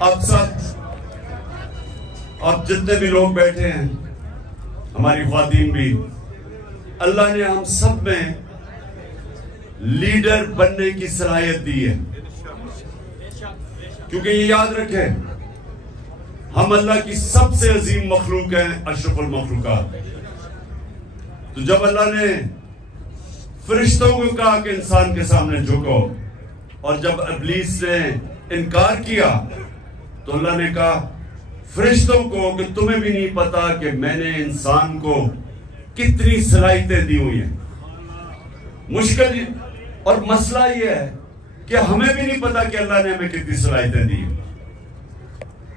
اب جتنے بھی لوگ بیٹھے ہیں، ہماری خواتین بھی، اللہ نے ہم سب میں لیڈر بننے کی صلاحیت دی ہے. کیونکہ یہ یاد رکھیں، ہم اللہ کی سب سے عظیم مخلوق ہیں، اشرف المخلوقات. تو جب اللہ نے فرشتوں کو کہا کہ انسان کے سامنے جھکو، اور جب ابلیس نے انکار کیا تو اللہ نے کہا فرشتوں کو کہ تمہیں بھی نہیں پتا کہ میں نے انسان کو کتنی صلاحیتیں دی ہوئی ہیں. مشکل اور مسئلہ یہ ہے کہ ہمیں بھی نہیں پتا کہ اللہ نے ہمیں کتنی صلاحیتیں دی ہیں.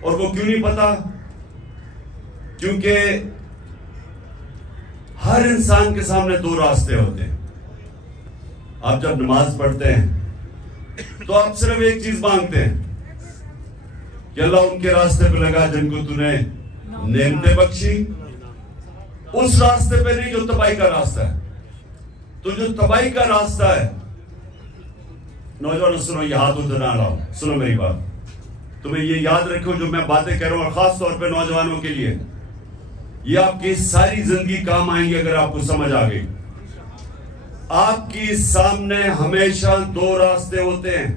اور وہ کیوں نہیں پتا؟ کیونکہ ہر انسان کے سامنے دو راستے ہوتے ہیں. آپ جب نماز پڑھتے ہیں تو آپ صرف ایک چیز مانگتے ہیں کہ اللہ ان کے راستے پہ لگا جن کو تو نے نعمتیں بخشی. اس راستے پہ نہیں جو تباہی کا راستہ ہے. تو جو تباہی کا راستہ ہے، نوجوانوں سنو، یہ ہاتھ ادھر نہ لاؤ، سنو میری بات. تمہیں یہ یاد رکھو جو میں باتیں کہہ رہا ہوں، اور خاص طور پہ نوجوانوں کے لیے، یہ آپ کی ساری زندگی کام آئیں گی اگر آپ کو سمجھ آ گئی. آپ کی سامنے ہمیشہ دو راستے ہوتے ہیں.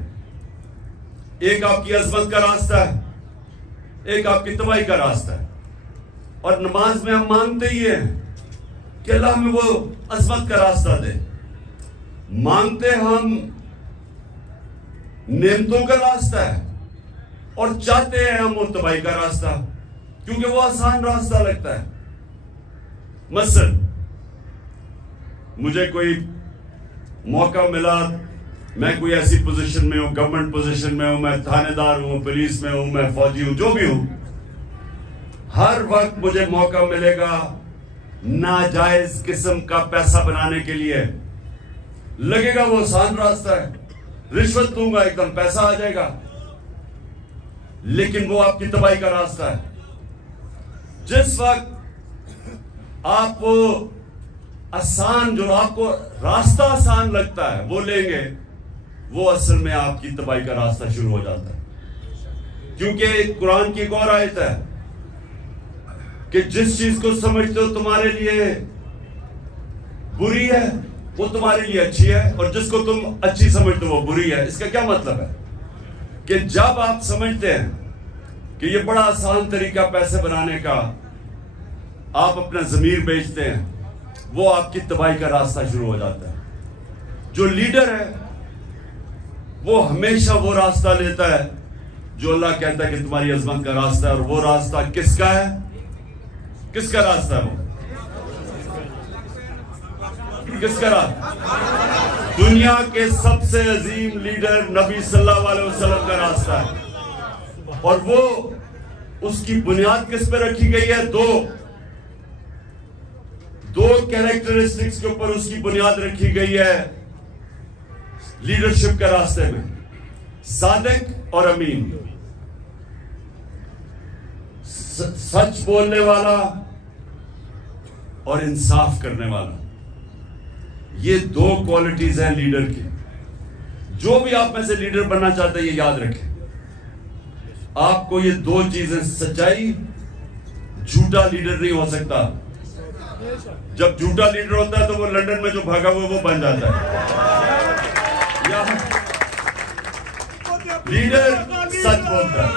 ایک آپ کی عظمت کا راستہ ہے، ایک آپ کی تباہی کا راستہ ہے. اور نماز میں ہم مانگتے ہی ہیں کہ اللہ ہمیں وہ عظمت کا راستہ دے. مانگتے ہم نعمتوں کا راستہ ہے، اور چاہتے ہیں ہم وہ تباہی کا راستہ، کیونکہ وہ آسان راستہ لگتا ہے. مثلا مجھے کوئی موقع ملا، میں کوئی ایسی پوزیشن میں ہوں، گورنمنٹ پوزیشن میں ہوں، میں تھانے دار ہوں، پولیس میں ہوں، میں فوجی ہوں، جو بھی ہوں، ہر وقت مجھے موقع ملے گا ناجائز قسم کا پیسہ بنانے کے لیے. لگے گا وہ آسان راستہ ہے، رشوت دوں گا ایک دم پیسہ آ جائے گا، لیکن وہ آپ کی تباہی کا راستہ ہے. جس وقت آپ وہ آسان، جو آپ کو راستہ آسان لگتا ہے وہ لیں گے، وہ اصل میں آپ کی تباہی کا راستہ شروع ہو جاتا ہے. کیونکہ قرآن کی ایک اور آیت ہے کہ جس چیز کو سمجھتے ہو تمہارے لیے بری ہے وہ تمہارے لیے اچھی ہے، اور جس کو تم اچھی سمجھتے ہو وہ بری ہے. اس کا کیا مطلب ہے؟ کہ جب آپ سمجھتے ہیں کہ یہ بڑا آسان طریقہ پیسے بنانے کا، آپ اپنا ضمیر بیچتے ہیں، وہ آپ کی تباہی کا راستہ شروع ہو جاتا ہے. جو لیڈر ہے وہ ہمیشہ وہ راستہ لیتا ہے جو اللہ کہتا ہے کہ تمہاری عظمت کا راستہ ہے. اور وہ راستہ کس کا ہے؟ کس کا راستہ ہے؟ وہ کس کا راستہ؟ دنیا کے سب سے عظیم لیڈر نبی صلی اللہ علیہ وسلم کا راستہ ہے. اور وہ اس کی بنیاد کس پہ رکھی گئی ہے؟ دو کیریکٹرسٹکس کے اوپر اس کی بنیاد رکھی گئی ہے لیڈرشپ کے راستے میں: صادق اور امین. سچ بولنے والا اور انصاف کرنے والا. یہ دو کوالٹیز ہیں لیڈر کی. جو بھی آپ میں سے لیڈر بننا چاہتے ہیں یہ یاد رکھیں، آپ کو یہ دو چیزیں، سچائی، جھوٹا لیڈر نہیں ہو سکتا. جب جھوٹا لیڈر ہوتا ہے تو وہ لندن میں جو بھاگا ہوا وہ بن جاتا ہے. لیڈر سچ بولتا ہے.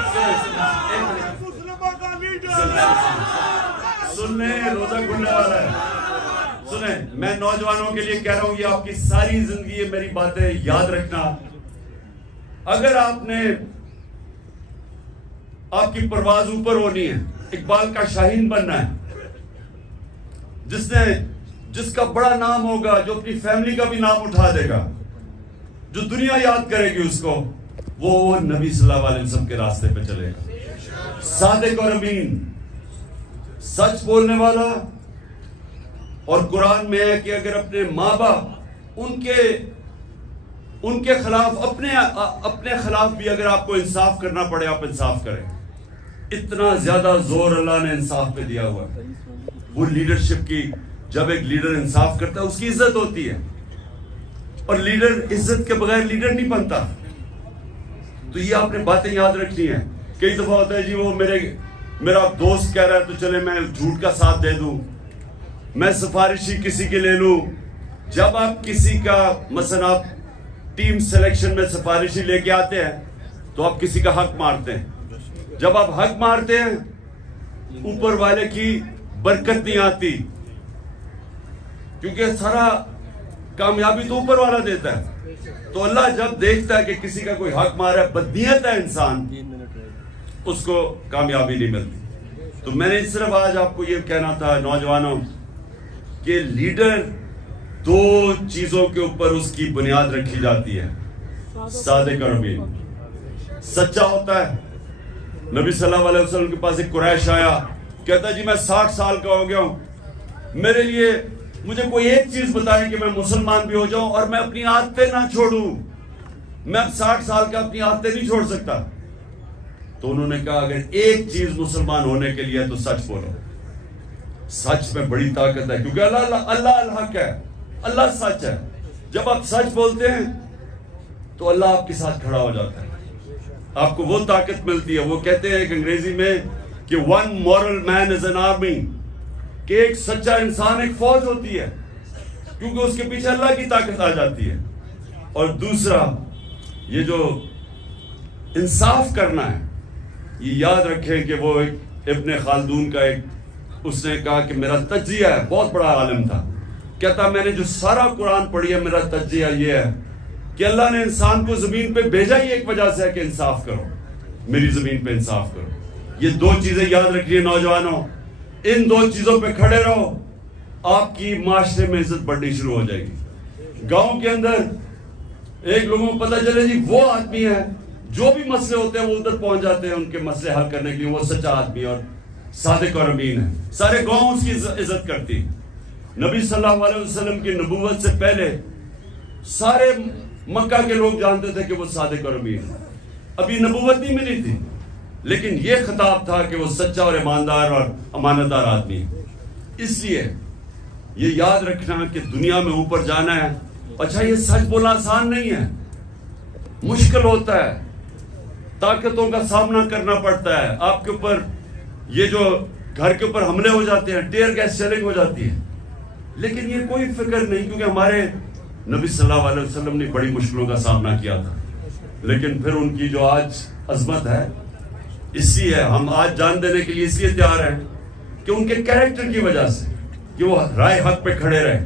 سننے، روزہ کھلنے والا ہے. سنیں، میں نوجوانوں کے لیے کہہ رہا ہوں، یہ آپ کی ساری زندگی یہ میری باتیں یاد رکھنا. اگر آپ کی پرواز اوپر ہونی ہے، اقبال کا شاہین بننا ہے، جس کا بڑا نام ہوگا، جو اپنی فیملی کا بھی نام اٹھا دے گا، جو دنیا یاد کرے گی اس کو، وہ نبی صلی اللہ علیہ وسلم کے راستے پہ چلے گا. صادق اور امین، سچ بولنے والا. اور قرآن میں ہے کہ اگر اپنے ماں باپ ان کے خلاف، اپنے خلاف بھی اگر آپ کو انصاف کرنا پڑے، آپ انصاف کریں. اتنا زیادہ زور اللہ نے انصاف پہ دیا ہوا ہے. وہ لیڈرشپ کی، جب ایک لیڈر انصاف کرتا ہے اس کی عزت ہوتی ہے، اور لیڈر عزت کے بغیر لیڈر نہیں بنتا. تو یہ آپ نے باتیں یاد رکھنی ہیں کئی دفعہ ہوتا ہے جی وہ میرا دوست کہہ رہا ہے تو چلے میں جھوٹ کا ساتھ دے دوں، میں سفارشی کسی کے لے لوں. جب آپ کسی کا مثلا آپ ٹیم سلیکشن میں سفارشی لے کے آتے ہیں تو آپ کسی کا حق مارتے ہیں. جب آپ حق مارتے ہیں اوپر والے کی برکت نہیں آتی، کیونکہ سارا کامیابی تو اوپر والا دیتا ہے. تو اللہ جب دیکھتا ہے کہ کسی کا کوئی حق مارا ہے، بدنیت ہے انسان، اس کو کامیابی نہیں ملتی. تو میں نے صرف آج آپ کو یہ کہنا تھا نوجوانوں کہ لیڈر دو چیزوں کے اوپر اس کی بنیاد رکھی جاتی ہے. صادق اور امین، سچا ہوتا ہے. نبی صلی اللہ علیہ وسلم کے پاس ایک قریش آیا، کہتا جی میں 60 سال کا ہو گیا ہوں، میرے لیے مجھے کوئی ایک چیز بتائیں کہ میں مسلمان بھی ہو جاؤں اور میں اپنی عادتیں نہ چھوڑوں. میں اب 60 سال کا اپنی عادتیں نہیں چھوڑ سکتا. تو انہوں نے کہا اگر ایک چیز مسلمان ہونے کے لیے تو سچ بولو. سچ میں بڑی طاقت ہے، کیونکہ اللہ الحق ہے، اللہ سچ ہے. جب آپ سچ بولتے ہیں تو اللہ آپ کے ساتھ کھڑا ہو جاتا ہے، آپ کو وہ طاقت ملتی ہے. وہ کہتے ہیں ایک انگریزی میں کہ one moral man is an army، کہ ایک سچا انسان ایک فوج ہوتی ہے، کیونکہ اس کے پیچھے اللہ کی طاقت آ جاتی ہے. اور دوسرا یہ جو انصاف کرنا ہے، یہ یاد رکھیں کہ وہ ایک ابن خلدون کا اس نے کہا کہ میرا تجزیہ ہے، بہت بڑا عالم تھا، کہتا میں نے جو سارا قرآن پڑھی ہے میرا تجزیہ یہ ہے کہ اللہ نے انسان کو زمین پہ بھیجا ہی ایک وجہ سے ہے کہ انصاف کرو، میری زمین پہ انصاف کرو. یہ دو چیزیں یاد رکھیے نوجوانوں، ان دو چیزوں پہ کھڑے رہو، آپ کی معاشرے میں عزت بڑھنی شروع ہو جائے گی. گاؤں کے اندر ایک لوگوں کو پتہ چلے جی وہ آدمی ہے، جو بھی مسئلے ہوتے ہیں وہ ادھر پہنچ جاتے ہیں ان کے مسئلے حل کرنے کے لیے، وہ سچا آدمی اور صادق اور امین ہے. سارے گاؤں اس کی عزت کرتی. نبی صلی اللہ علیہ وسلم کی نبوت سے پہلے سارے مکہ کے لوگ جانتے تھے کہ وہ صادق اور امین ہے. ابھی نبوت نہیں ملی تھی، لیکن یہ خطاب تھا کہ وہ سچا اور ایماندار اور امانت دار آدمی ہے. اس لیے یہ یاد رکھنا کہ دنیا میں اوپر جانا ہے. اچھا یہ سچ بولنا آسان نہیں ہے، مشکل ہوتا ہے، طاقتوں کا سامنا کرنا پڑتا ہے. آپ کے اوپر یہ جو گھر کے اوپر حملے ہو جاتے ہیں، ٹیئر گیس شیلنگ ہو جاتی ہے، لیکن یہ کوئی فکر نہیں، کیونکہ ہمارے نبی صلی اللہ علیہ وسلم نے بڑی مشکلوں کا سامنا کیا تھا. لیکن پھر ان کی جو آج عظمت ہے، اس لیے ہم آج جان دینے کے لیے اس لیے تیار ہیں کہ ان کے کیریکٹر کی وجہ سے کہ وہ رائے حق پہ کھڑے رہے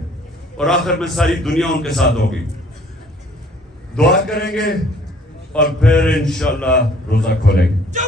اور آخر میں ساری دنیا ان کے ساتھ ہوگی. دعا کریں گے اور پھر انشاءاللہ روزہ کھولیں گے.